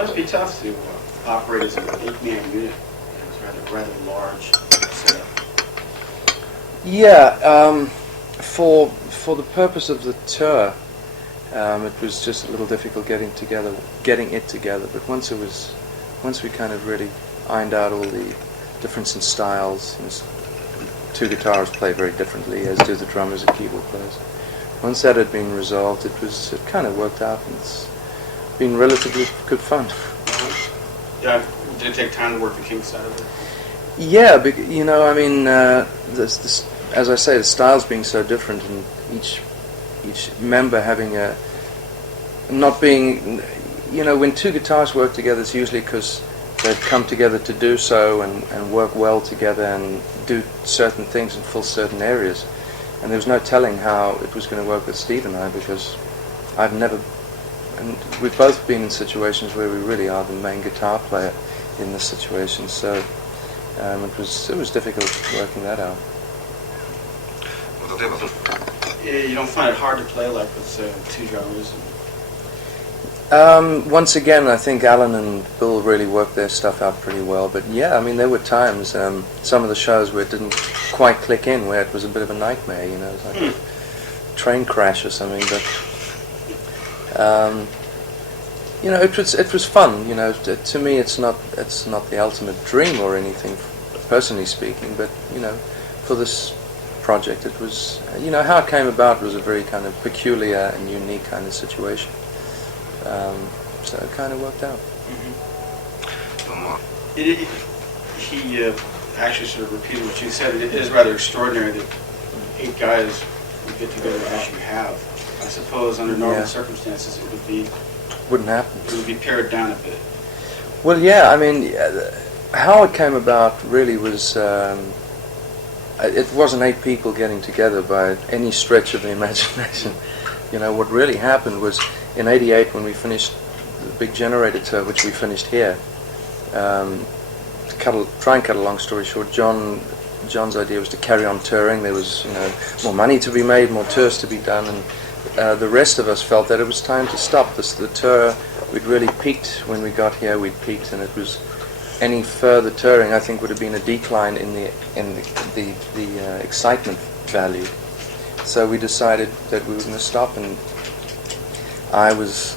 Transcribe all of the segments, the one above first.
must be tough to operate as an 8-man unit. It's rather large setup. Yeah, for the purpose of the tour, it was just a little difficult getting it together. But once we kind of really ironed out all the difference in styles, two guitarists play very differently, as do the drummers and keyboard players. Once that had been resolved, it kind of worked out, and it's been relatively good fun. Yeah, did it take time to work the kinks out of it? Yeah, I mean, as I say, the styles being so different, and each member having not being, when two guitarists work together, it's usually because they've come together to do so and work well together and do certain things and fill certain areas. And there was no telling how it was going to work with Steve and I, because and we've both been in situations where we really are the main guitar player in this situation, so it was difficult working that out. Yeah, you don't find it hard to play like with two drummers? Once again, I think Alan and Bill really worked their stuff out pretty well. But yeah, I mean, there were times, some of the shows where it didn't quite click in, where it was a bit of a nightmare, it was like a train crash or something. But it was fun. To me, it's not the ultimate dream or anything, personally speaking. But for this project, it was how it came about was a very kind of peculiar and unique kind of situation. So it kind of worked out. He actually sort of repeated what you said. It is rather extraordinary that 8 guys would get together as you have. I suppose under normal circumstances wouldn't happen. It would be pared down a bit. Well, yeah, I mean, how it came about really was, it wasn't 8 people getting together by any stretch of the imagination. What really happened was in '88, when we finished the big Generator tour, which we finished here, to try and cut a long story short, John's idea was to carry on touring. There was more money to be made, more tours to be done, and the rest of us felt that it was time to stop. The tour, we'd really peaked when we got here. We'd peaked, and it was any further touring, I think, would have been a decline in the excitement value. So we decided that we were going to stop, and I was,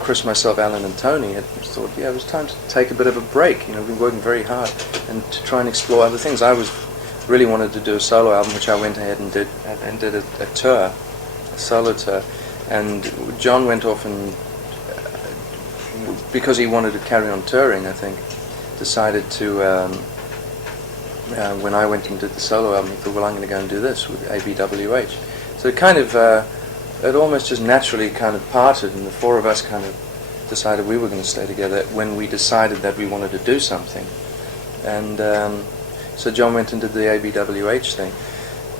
Chris, myself, Alan and Tony had thought, it was time to take a bit of a break. We've been working very hard and to try and explore other things. I really wanted to do a solo album, which I went ahead and did a tour, a solo tour. And John went off and, because he wanted to carry on touring, I think, decided to, when I went and did the solo album, he thought, well, I'm going to go and do this with ABWH. So it kind of, it almost just naturally kind of parted, and the 4 of us kind of decided we were going to stay together when we decided that we wanted to do something. And so John went and did the ABWH thing.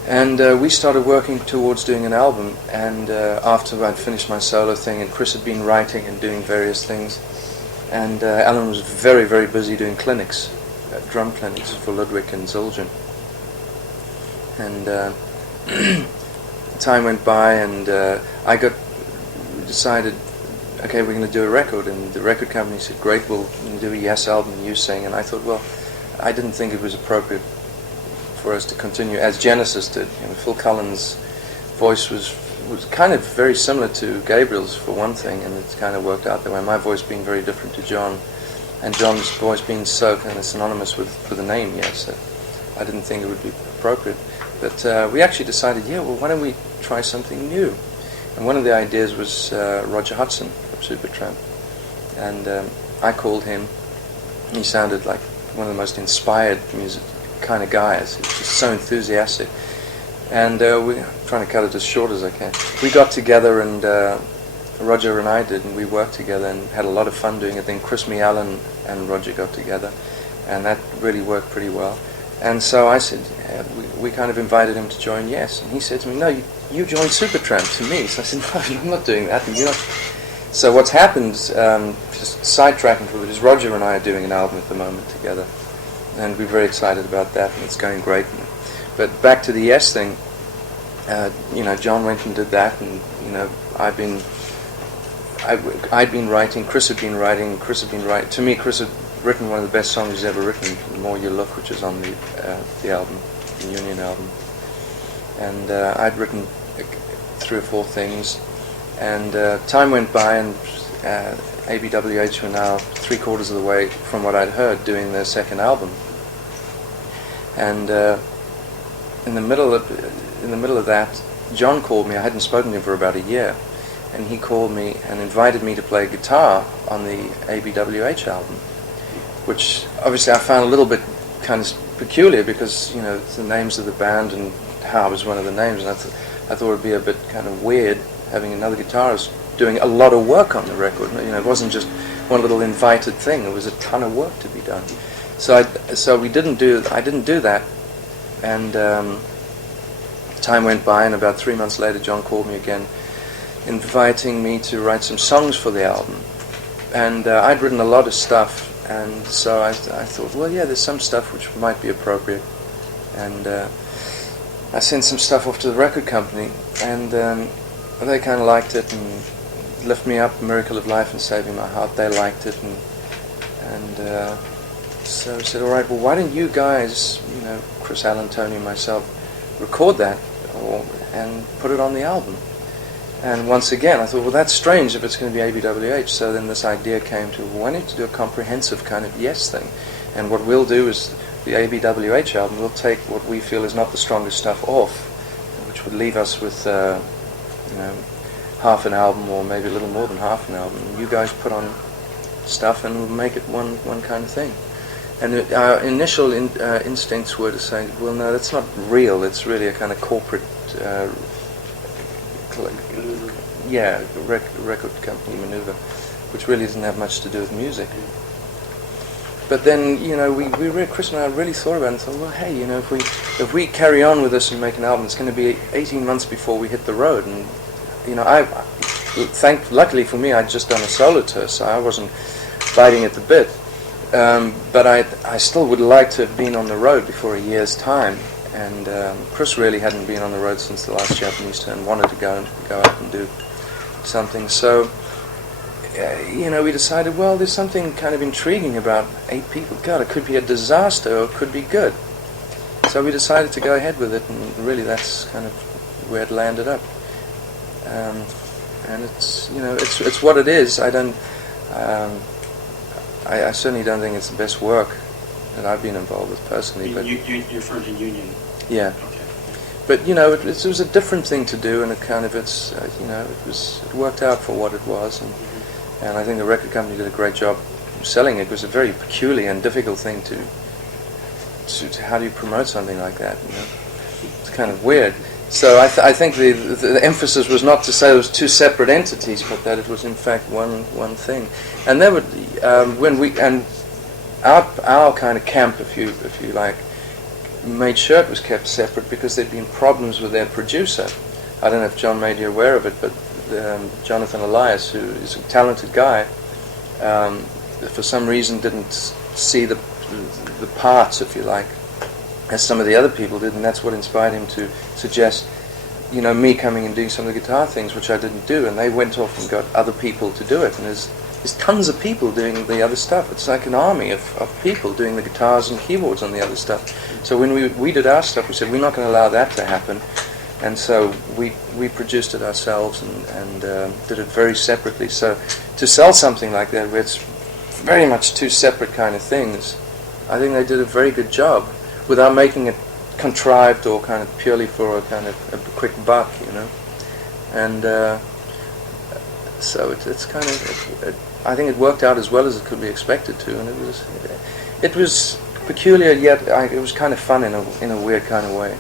And we started working towards doing an album, and after I'd finished my solo thing, and Chris had been writing and doing various things, and Alan was very, very busy doing clinics, drum clinics for Ludwig and Zildjian. And time went by, and we decided, okay, we're going to do a record, and the record company said, great, we'll do a Yes album and you sing. And I thought, well, I didn't think it was appropriate for us to continue as Genesis did. Phil Collins' voice was kind of very similar to Gabriel's for one thing, and it's kind of worked out that way. My voice being very different to John, and John's voice being so kind of synonymous with the name Yes, that I didn't think it would be appropriate. But we actually decided, well, why don't we try something new? And one of the ideas was Roger Hodgson from Supertramp. And I called him. He sounded like one of the most inspired music kind of guys. He was just so enthusiastic. And we're trying to cut it as short as I can. We got together, and Roger and I did, and we worked together and had a lot of fun doing it. Then Chris, me, Alan, and Roger got together, and that really worked pretty well. And so I said, we kind of invited him to join Yes, and he said to me, no, you joined Supertramp to me. So I said, no, I'm not doing that. And you're not. So what's happened, just sidetracking for a bit, is Roger and I are doing an album at the moment together, and we're very excited about that, and it's going great. But back to the Yes thing, John went and did that, and I've been I'd been writing, Chris had been writing, to me Chris had written one of the best songs he's ever written, The More You Look, which is on the album, the Union album. And I'd written 3 or 4 things, and time went by, and ABWH were now 3/4 of the way, from what I'd heard, doing their second album. And in the middle of that, John called me. I hadn't spoken to him for about a year, and he called me and invited me to play guitar on the ABWH album, which obviously I found a little bit kind of peculiar, because it's the names of the band and Howe was one of the names, and I thought it would be a bit kind of weird having another guitarist doing a lot of work on the record. It wasn't just one little invited thing. It was a ton of work to be done. So I didn't do that, and time went by, and about 3 months later, John called me again, inviting me to write some songs for the album. And I'd written a lot of stuff, and so I thought, well, yeah, there's some stuff which might be appropriate, and I sent some stuff off to the record company, and they kind of liked it and Lift Me Up, Miracle of Life and Saving My Heart. They liked it, and so I said, all right, well, why don't you guys, Chris, Alan, Tony, and myself, record that and put it on the album. And once again, I thought, well, that's strange if it's going to be ABWH. So then this idea came to, well, why don't you do a comprehensive kind of Yes thing? And what we'll do is the ABWH album, we'll take what we feel is not the strongest stuff off, which would leave us with, half an album, or maybe a little more than half an album. You guys put on stuff and we'll make it one kind of thing. And our initial instincts were to say, well, no, that's not real. It's really a kind of corporate, record company maneuver, which really doesn't have much to do with music. But then, Chris and I really thought about it and thought, well, hey, if we carry on with this and make an album, it's going to be 18 months before we hit the road. And luckily for me, I'd just done a solo tour, so I wasn't biting at the bit. But I still would like to have been on the road before a year's time, and Chris really hadn't been on the road since the last Japanese tour and wanted to go out and do something. So, we decided, well, there's something kind of intriguing about 8 people. God, it could be a disaster or it could be good. So we decided to go ahead with it, and really that's kind of where it landed up. And it's what it is. I certainly don't think it's the best work that I've been involved with personally. But you're referring to Union. Yeah. Okay. But it was a different thing to do, and it worked out for what it was, and I think the record company did a great job selling it. It was a very peculiar and difficult thing to how do you promote something like that? It's kind of weird. So I think the emphasis was not to say it was 2 separate entities, but that it was in fact one thing. And there would our kind of camp, if you like, made sure it was kept separate because there'd been problems with their producer. I don't know if John made you aware of it, but Jonathan Elias, who is a talented guy, for some reason didn't see the parts, if you like, as some of the other people did, and that's what inspired him to suggest, me coming and doing some of the guitar things, which I didn't do, and they went off and got other people to do it, and there's tons of people doing the other stuff. It's like an army of people doing the guitars and keyboards on the other stuff. So when we did our stuff, we said, we're not going to allow that to happen, and so we produced it ourselves and did it very separately. So to sell something like that, where it's very much 2 separate kind of things, I think they did a very good job, without making it contrived or kind of purely for a kind of a quick buck, And so it's kind of, I think it worked out as well as it could be expected to, and it was peculiar, yet it was kind of fun in a weird kind of way.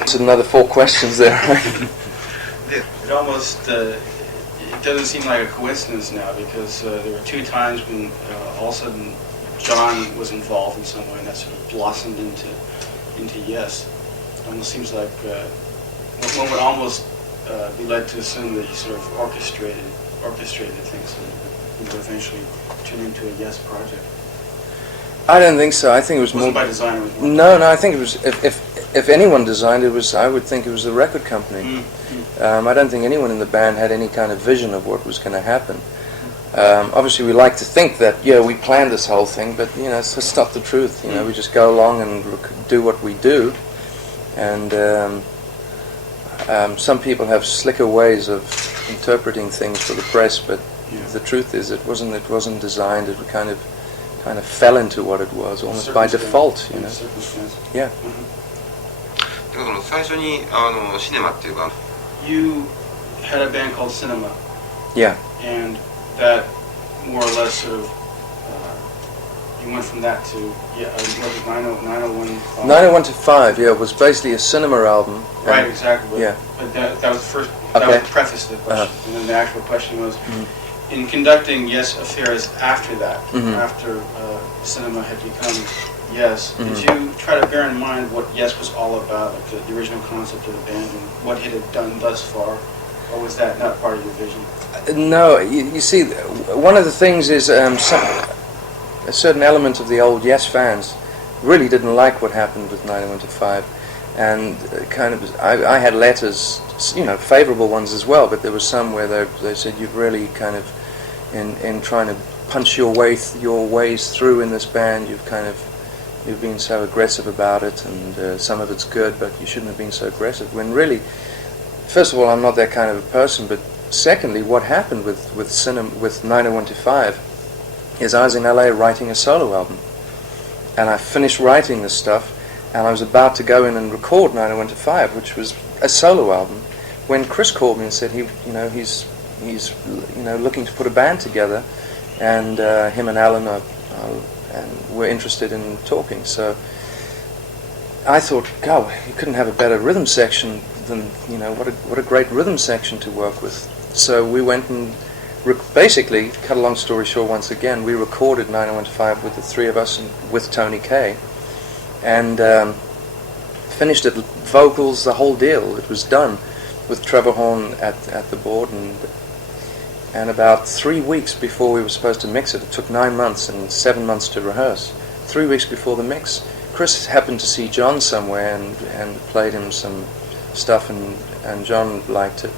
It's another 4 questions there, right? It almost it doesn't seem like a coincidence now, because there were 2 times when all of a sudden John was involved in some way, and that sort of blossomed into Yes. It almost seems like one would almost be led to assume that he sort of orchestrated things and eventually turned into a Yes project. I don't think so. I think it was more by design. No, I think it was. if anyone designed it, I would think it was the record company. I don't think anyone in the band had any kind of vision of what was going to happen. Obviously, we like to think that, we planned this whole thing, but, it's not the truth. We just go along and do what we do. And some people have slicker ways of interpreting things for the press, but the truth is it wasn't designed. It kind of fell into what it was, almost by default, Yeah. You had a band called Cinema. Yeah. And that more or less sort of, you went from that to, what was 901? 901 to 5, it was basically a Cinema album. Right, exactly. Yeah. But that was the first, that was the preface to the question. And then the actual question was, in conducting Yes affairs after that, after Cinema had become Yes, did you try to bear in mind what Yes was all about, like the original concept of the band and what it had done thus far, or was that not part of your vision? No, you see, one of the things is a certain element of the old Yes fans really didn't like what happened with 901 to 5, and I had letters, favourable ones as well, but there was some where they said you've really kind of in trying to punch your ways through in this band, you've been so aggressive about it, and some of it's good, but you shouldn't have been so aggressive. When really, first of all, I'm not that kind of a person, but secondly, what happened with 901 to 5 is I was in LA writing a solo album, and I finished writing this stuff, and I was about to go in and record 901 to 5, which was a solo album, when Chris called me and said he's looking to put a band together, and him and Alan were interested in talking. So I thought, God, you couldn't have a better rhythm section than, what a great rhythm section to work with. So we went and basically, cut a long story short once again, we recorded 901 to 5 with the three of us and with Tony Kaye, and finished it, vocals, the whole deal. It was done with Trevor Horn at the board, and about 3 weeks before we were supposed to mix it took 9 months and 7 months to rehearse. 3 weeks before the mix, Chris happened to see John somewhere and played him some stuff, and John liked it.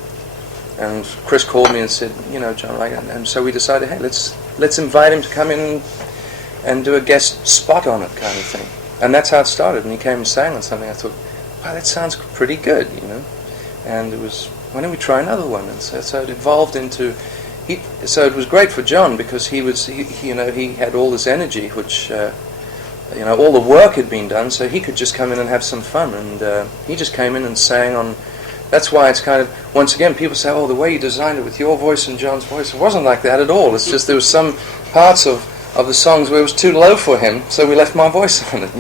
And Chris called me and said, John liked it. And so we decided, hey, let's invite him to come in and do a guest spot on it, kind of thing. And that's how it started. And he came and sang on something. I thought, wow, that sounds pretty good, And it was, why don't we try another one? And so it evolved into. So it was great for John because he had all this energy, which all the work had been done, so he could just come in and have some fun. And he just came in and sang on. That's why it's kind of, once again, people say, oh, the way you designed it with your voice and John's voice, it wasn't like that at all. It's just there was some parts of the songs where it was too low for him, so we left my voice on it,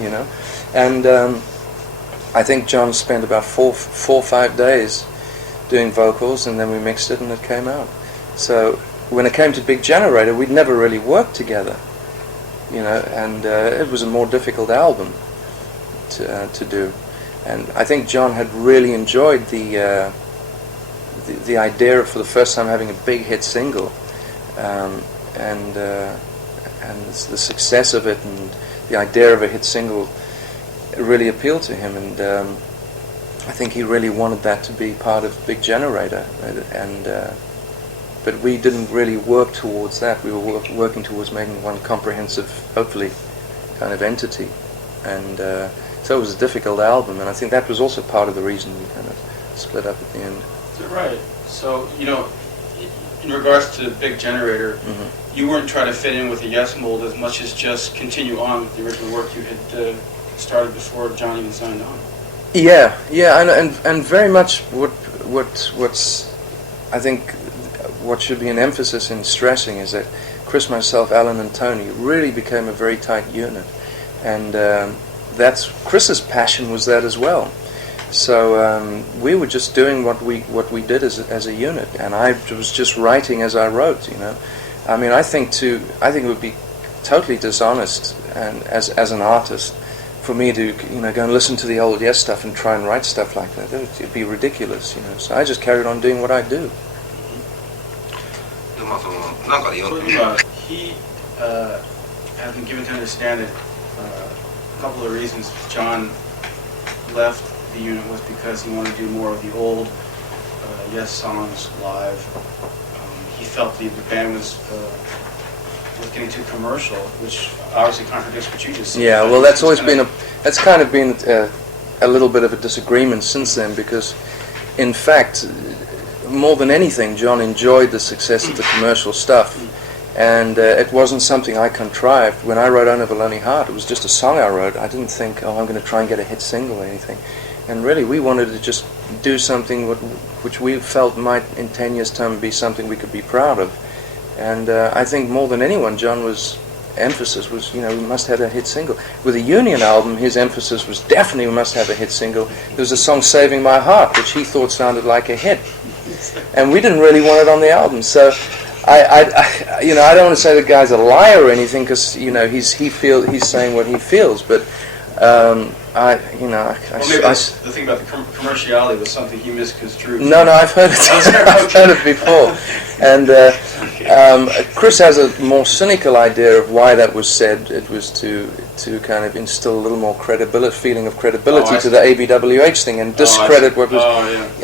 And I think John spent about 4 or 5 days doing vocals, and then we mixed it and it came out. So when it came to Big Generator, we'd never really worked together, and it was a more difficult album to do. And I think John had really enjoyed the idea of, for the first time, having a big hit single, and the success of it, and the idea of a hit single really appealed to him. And I think he really wanted that to be part of Big Generator, but we didn't really work towards that. We were working towards making one comprehensive, hopefully, kind of entity. And so it was a difficult album, and I think that was also part of the reason we kind of split up at the end. Right. So, in regards to Big Generator, you weren't trying to fit in with the Yes mold as much as just continue on with the original work you had started before John even signed on. Yeah, and very much what's I think what should be an emphasis in stressing is that Chris, myself, Alan, and Tony really became a very tight unit, and that's Chris's passion was that as well. So we were just doing what we did as a unit, and I was just writing as I wrote. I mean, I think it would be totally dishonest and as an artist for me to go and listen to the old Yes stuff and try and write stuff like that. It'd be ridiculous. So I just carried on doing what I do. He has been given to understand that a couple of reasons John left the unit was because he wanted to do more of the old Yes songs live. He felt the band was getting too commercial, which obviously contradicts what you just said. Yeah, well, that's always been that's kind of been a little bit of a disagreement since then, because in fact, more than anything, John enjoyed the success of the commercial stuff, and it wasn't something I contrived. When I wrote "On a Lonely Heart," it was just a song I wrote. I didn't think, oh, I'm going to try and get a hit single or anything. And really, we wanted to just do something which we felt might, in 10 years' time, be something we could be proud of. And I think more than anyone, John's emphasis was, we must have a hit single. With the Union album, his emphasis was definitely we must have a hit single. There was a song, "Saving My Heart," which he thought sounded like a hit. And we didn't really want it on the album. So I don't want to say the guy's a liar or anything, because he's saying what he feels, but the thing about the commerciality was something he misconstrued. No, I've heard it. I've heard it before, and Chris has a more cynical idea of why that was said. It was to kind of instill a little more feeling of credibility to the ABWH thing, and discredit what was.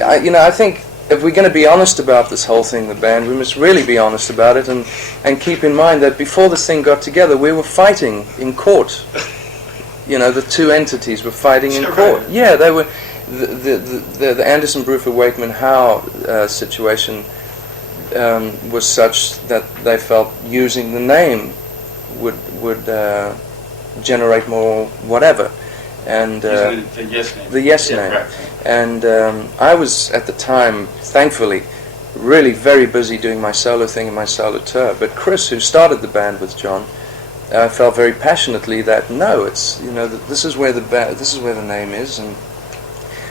I think if we're going to be honest about this whole thing, the band, we must really be honest about it, and keep in mind that before this thing got together, we were fighting in court. The two entities were fighting in court. Right. Yeah, they were. The Anderson, Bruford, Wakeman, Howe situation was such that they felt using the name would generate more whatever, and the Yes name. The Yes name. Right. And I was at the time, thankfully, really very busy doing my solo thing and my solo tour. But Chris, who started the band with John, felt very passionately that no, it's this is where the name is,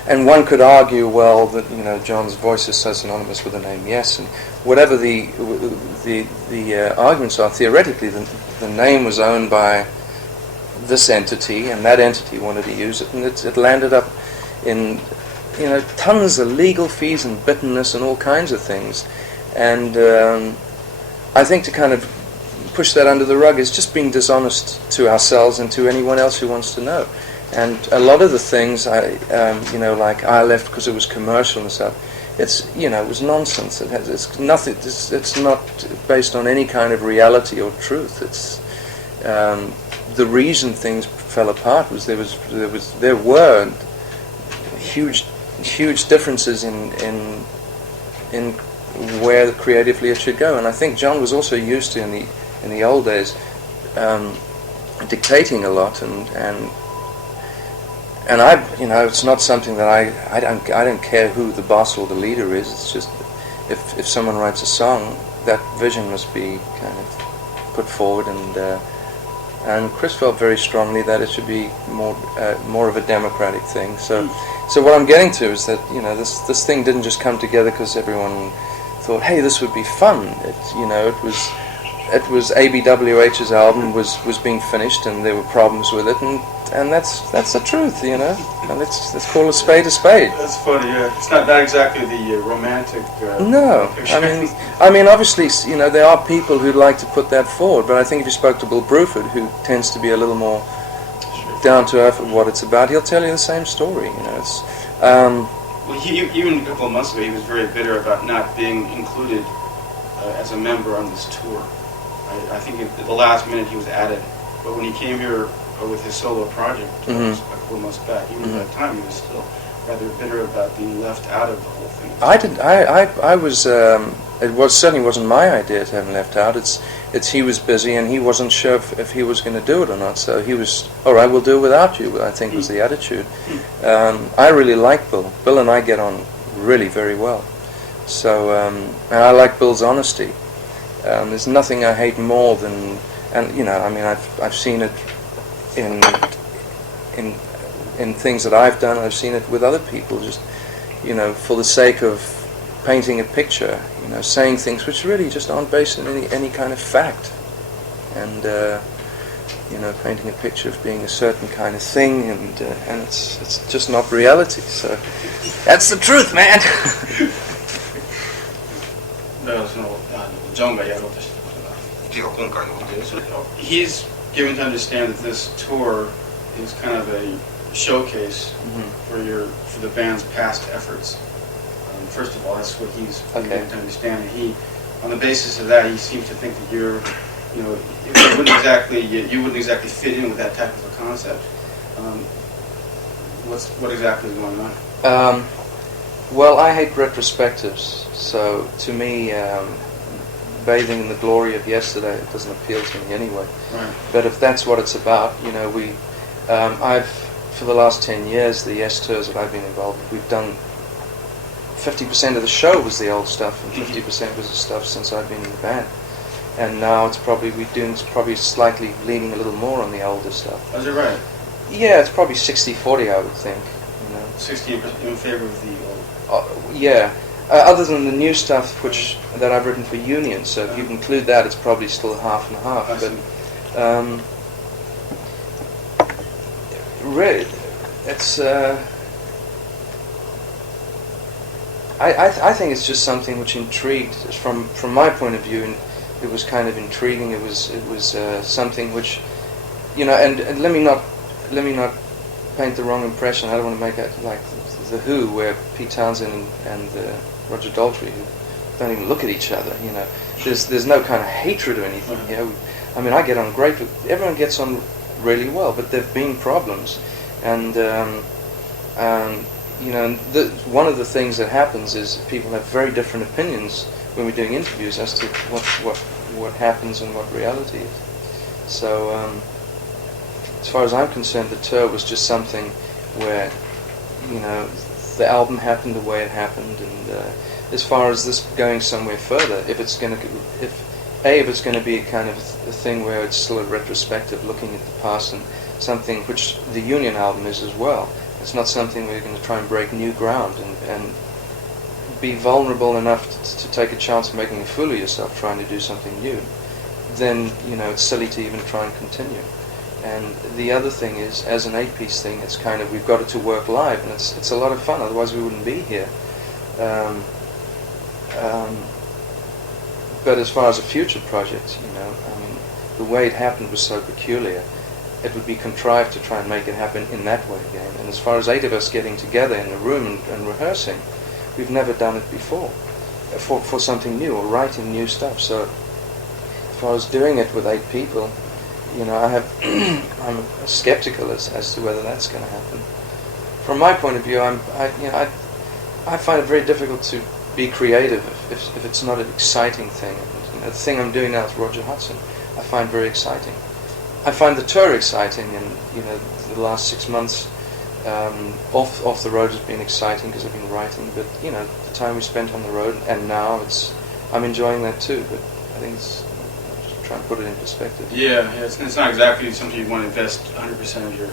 and one could argue, well, that John's voice is so synonymous with the name Yes, and whatever the arguments are, theoretically the name was owned by this entity, and that entity wanted to use it, and it landed up in tons of legal fees and bitterness and all kinds of things, and I think to kind of push that under the rug is just being dishonest to ourselves and to anyone else who wants to know. And a lot of the things like I left because it was commercial and stuff, it was nonsense. It's nothing. It's not based on any kind of reality or truth. It's the reason things fell apart was there were huge differences in where creatively it should go. And I think John was also used to in the old days, dictating a lot, and it's not something that I don't care who the boss or the leader is. It's just if someone writes a song, that vision must be kind of put forward, and Chris felt very strongly that it should be more of a democratic thing. So what I'm getting to is that this thing didn't just come together because everyone thought, hey, this would be fun. It was ABWH's album was being finished, and there were problems with it, and that's the truth, And let's call a spade a spade. That's funny, yeah. It's not exactly the romantic. No, picture. I mean, obviously, there are people who'd like to put that forward, but I think if you spoke to Bill Bruford, who tends to be a little more down to earth with what it's about, he'll tell you the same story. It's. Well, even a couple of months ago, he was very bitter about not being included as a member on this tour. I think at the last minute he was added, but when he came here with his solo project a couple of months back, even at that time he was still rather bitter about being left out of the whole thing. I was. It certainly wasn't my idea to have him left out. It's he was busy and he wasn't sure if he was going to do it or not. So he was, all right, we'll do it without you. I think was the attitude. I really like Bill. Bill and I get on really very well. So and I like Bill's honesty. There's nothing I hate more than, and I've seen it in things that I've done. I've seen it with other people, just for the sake of painting a picture, saying things which really just aren't based on any kind of fact, and painting a picture of being a certain kind of thing, and it's just not reality. So that's the truth, man. He's given to understand that this tour is kind of a showcase Mhm. for the band's past efforts. First of all, that's what he's Okay. getting to understand. And he, on the basis of that, he seems to think that you're, you know, you wouldn't exactly fit in with that type of a concept. What exactly is going on? Well, I hate retrospectives, so to me, bathing in the glory of yesterday doesn't appeal to me anyway. Right. But if that's what it's about, you know, I've, for the last 10 years, the Yes tours that I've been involved with, we've done 50% of the show was the old stuff, and 50% was the stuff since I've been in the band. And now it's probably, probably slightly leaning a little more on the older stuff. Is it right? Yeah, it's probably 60-40, I would think. You know. 60 in favor of the old. Yeah. Other than the new stuff that I've written for Union, so if you include that, it's probably still half and half. But really, it's. I think it's just something which intrigued from my point of view, and it was kind of intriguing. It was something which, you know, and let me not paint the wrong impression. I don't want to make it like the Who, where Pete Townsend and Roger Daltrey, who don't even look at each other. You know, there's no kind of hatred or anything. You know, I mean, I get on great with everyone. Gets on really well, but there've been problems, and you know, one of the things that happens is people have very different opinions when we're doing interviews as to what happens and what reality is. So, as far as I'm concerned, the tour was just something where, you know, the album happened the way it happened, and as far as this going somewhere further, if it's going to be a kind of a thing where it's still a retrospective, looking at the past, and something which the Union album is as well. It's not something we're going to try and break new ground and be vulnerable enough to take a chance of making a fool of yourself trying to do something new. Then, you know, it's silly to even try and continue. And the other thing is, as an 8-piece thing, it's kind of, we've got it to work live, and it's a lot of fun, otherwise we wouldn't be here. But as far as a future project, you know, I mean, the way it happened was so peculiar. It would be contrived to try and make it happen in that way again. And as far as 8 of us getting together in the room and rehearsing, we've never done it before for something new or writing new stuff. So as far as doing it with 8 people, you know, I'm skeptical as to whether that's going to happen. From my point of view, I find it very difficult to be creative if it's not an exciting thing. You know, the thing I'm doing now with Roger Hudson, I find very exciting. I find the tour exciting, and you know, the last 6 months off the road has been exciting because I've been writing. But you know, the time we spent on the road, and now I'm enjoying that too. But I think it's just try and put it in perspective. Yeah, it's not exactly something you want to invest 100% of your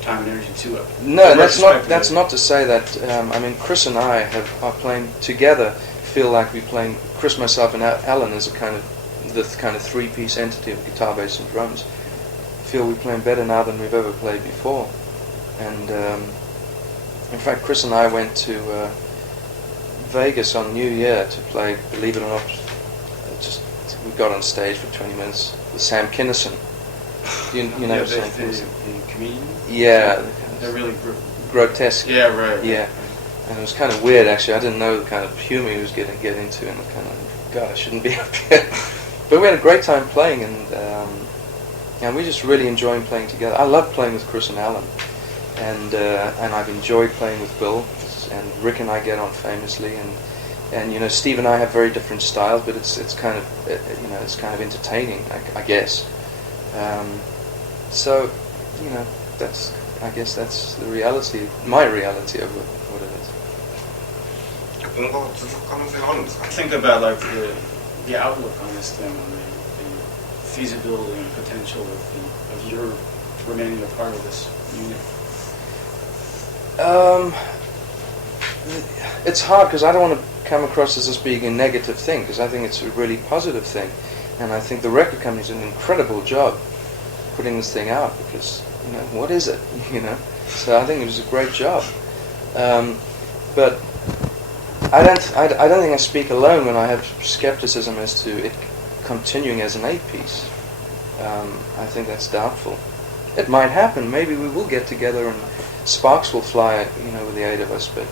time and energy to it. No, that's not to say that. I mean, Chris and I are playing together. Feel like we're playing. Chris, myself, and Alan is the kind of 3-piece entity of guitar, bass, and drums. Feel we're playing better now than we've ever played before. And in fact, Chris and I went to Vegas on New Year to play, believe it or not, we got on stage for 20 minutes with Sam Kinison. You know Sam Kinison? The comedian? Yeah. They're really grotesque. Yeah, right. Yeah. And it was kind of weird, actually. I didn't know the kind of humor he was going to get into, and kind of, God, I shouldn't be up here. But we had a great time playing, and we just really enjoying playing together. I love playing with Chris and Alan, and I've enjoyed playing with Bill, and Rick and I get on famously, and you know, Steve and I have very different styles, but it's kind of you know, it's kind of entertaining, I guess. So you know, I guess that's the reality, my reality of what it is. Think about like the outlook on this thing, on the feasibility and potential of your remaining a part of this unit. It's hard because I don't want to come across as this being a negative thing, because I think it's a really positive thing, and I think the record company's done an incredible job putting this thing out, because you know, what is it? You know, so I think it was a great job. But I don't think I speak alone when I have skepticism as to it continuing as an 8-piece. I think that's doubtful. It might happen. Maybe we will get together and sparks will fly, you know, with the 8 of us. But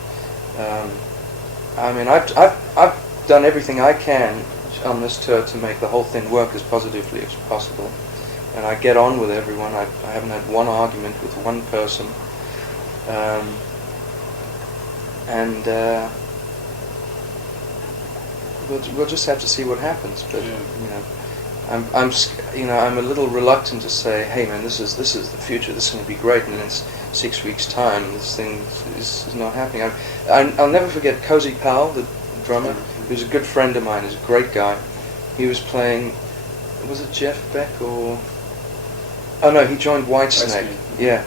I mean, I've done everything I can on this tour to make the whole thing work as positively as possible, and I get on with everyone. I haven't had one argument with one person, and we'll just have to see what happens. But you know, I'm a little reluctant to say, hey man, this is the future. This is going to be great, and in 6 weeks' time, this thing is not happening. I'll never forget Cozy Powell, the drummer, who's a good friend of mine. He's a great guy. He was playing. Was it Jeff Beck or? Oh no, he joined Whitesnake. Yeah.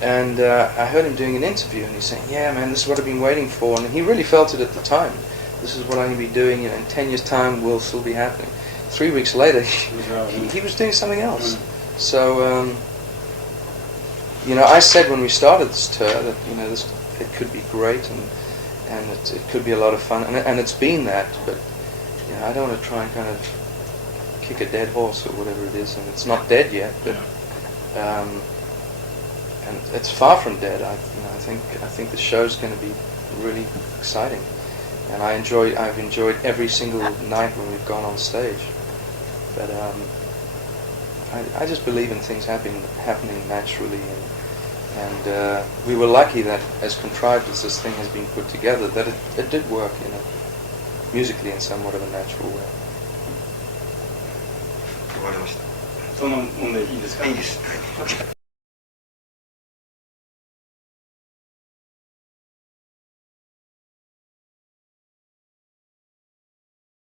And I heard him doing an interview, and he's saying, "Yeah, man, this is what I've been waiting for," and he really felt it at the time. This is what I'm going to be doing. You know, in 10 years' time, will still be happening. 3 weeks later, he was doing something else. So, you know, I said when we started this tour that, you know, it could be great, and it could be a lot of fun, and it's been that. But you know, I don't want to try and kind of kick a dead horse or whatever it is, and it's not dead yet, but. And it's far from dead. I think the show's going to be really exciting, and I've enjoyed every single night when we've gone on stage. But I just believe in things happening naturally, and we were lucky that, as contrived as this thing has been put together, that it did work, you know, musically in somewhat of a natural way. 終わりました。その問題いいですか？いいです。